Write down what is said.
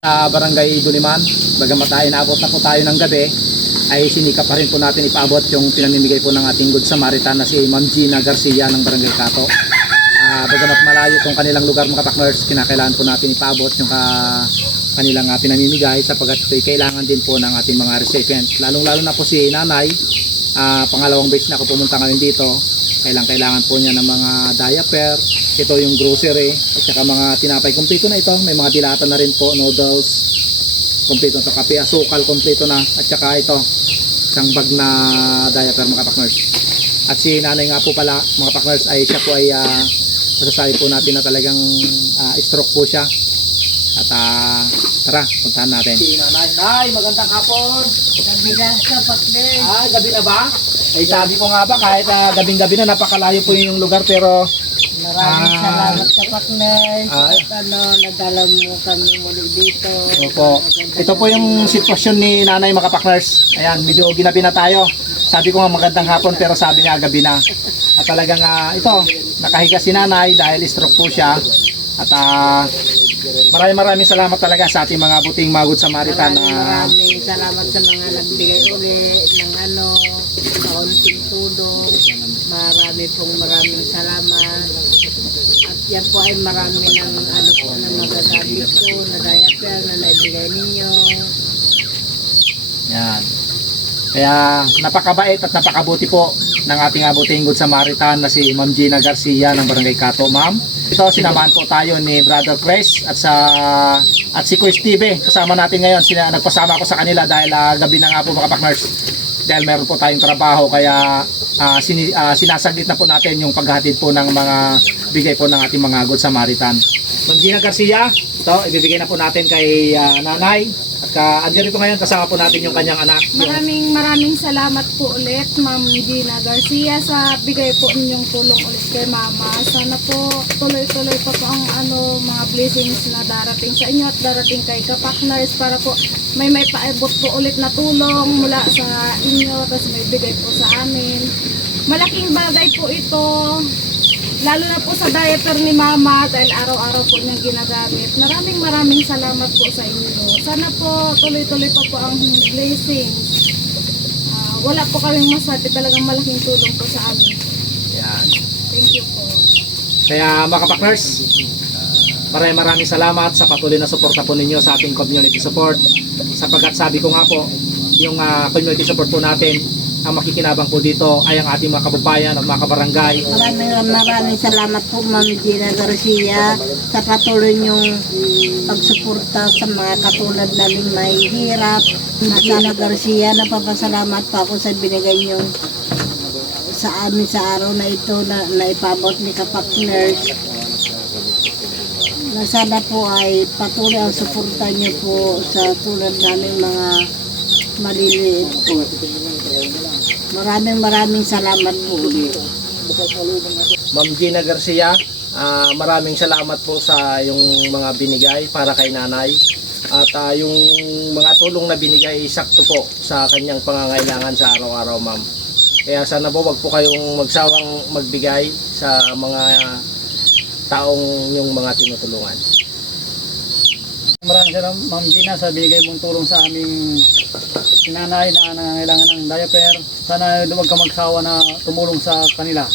Sa Barangay Duliman, bagamat ay naabot na po tayo ng gabi, ay sinikap pa rin po natin ipaabot yung pinamimigay po ng ating Good Samaritan na si Ma'am Gina Garcia ng Barangay Kato. Bagamat malayo itong kanilang lugar mga kapakners, kinakailangan po natin ipaabot yung kanilang pinamimigay sapagkat ito'y kailangan din po ng ating mga recipient. Lalong-lalo na po si Nanay, pangalawang beses na ako pumunta ngayon dito. Kailangan po niya ng mga diaper, ito yung grocery, at saka mga tinapay. Kompleto na ito, may mga dilata na rin po, noodles, kompleto na ito, kape, asukal, kompleto na, at saka ito, isang bag na diaper mga kapakners. At si Nanay nga po pala mga kapakners ay siya po ay masasabi po natin na talagang stroke po siya. At tara, puntahan natin. Si Nanay. Nay, magandang hapon. Gabi na sa pakde. Gabi na ba? Ay sabi ko nga ba kahit gabing-gabi na napakalayo po yung lugar pero Maraming salamat ka partner. Nadala mo kami muli dito. Opo. Ito po yung sitwasyon ni Nanay mga kapakners. Ayan, medyo ginabi na tayo. Sabi ko nga magandang hapon pero sabi niya gabi na. At talagang ito, nakahiga si Nanay dahil stroke po siya. At maraming salamat talaga sa ating mga buting mga Good Samaritan. Maraming salamat sa mga nagbigay uli ng kaunting tulong. Maraming salamat. At yan po ay marami ng na magagamit ko, na diaper na naibigay ninyo. Yan. Kaya napakabait at napakabuti po ng ating buting Good Samaritan na si Ma'am Gina Garcia ng Barangay Kato, ma'am. Ito sinamahan po tayo ni Brother Chris at si Kuya Steve. Kasama natin ngayon. Nagpasama ako sa kanila dahil gabi na nga po mga partners. Dahil meron po tayong trabaho kaya sinasaglit na po natin yung paghahatid po ng mga bigay po ng ating mga Good Samaritan. Ma'am Gina Garcia, ito ibibigay na po natin kay Nanay. At andyan ito ngayon kasama po natin yung kanyang anak. Maraming salamat po ulit Ma'am Gina Garcia sa bigay po ninyong tulong ulit kay Mama. Sana po tuloy-tuloy pa po ang mga blessings na darating sa inyo at darating kay kapakners para po may paabot po ulit na tulong mula sa inyo tapos may bigay po sa amin. Malaking bagay po ito. Lalo na po sa diaper ni Mama dahil araw-araw po niyang ginagamit. Maraming salamat po sa inyo. Sana po tuloy-tuloy pa po ang blessings. Wala po kaming masabi, talagang malaking tulong po sa amin. Yan. Thank you po. Kaya mga kapakners, maraming salamat sa patuloy na suporta po ninyo sa ating community support. Sapagkat sabi ko nga po, yung community support po natin, ang makikinabang po dito ay ang ating mga kababayan at mga kabarangay. Maraming salamat po Ma'am Gina Garcia sa patuloy niyong pagsuporta sa mga katulad naming may hirap. Gina Garcia, napapasalamat pa ako sa binigay niyo sa amin sa araw na ito na naipabot ni kapakners. Na sana po ay patuloy ang suporta niyo po sa tulad naming mga maliliit po. Maraming salamat po. Ma'am Gina Garcia, maraming salamat po sa yung mga binigay para kay Nanay. At yung mga tulong na binigay sakto po sa kanyang pangangailangan sa araw-araw, ma'am. Kaya sana po wag po kayong magsawang magbigay sa mga taong yung mga tinutulungan. Maraming salamat Ma'am Gina sa binigay mong tulong sa aming sinanay na nangangailangan ng diaper. Sana huwag ka magsawa na tumulong sa kanila.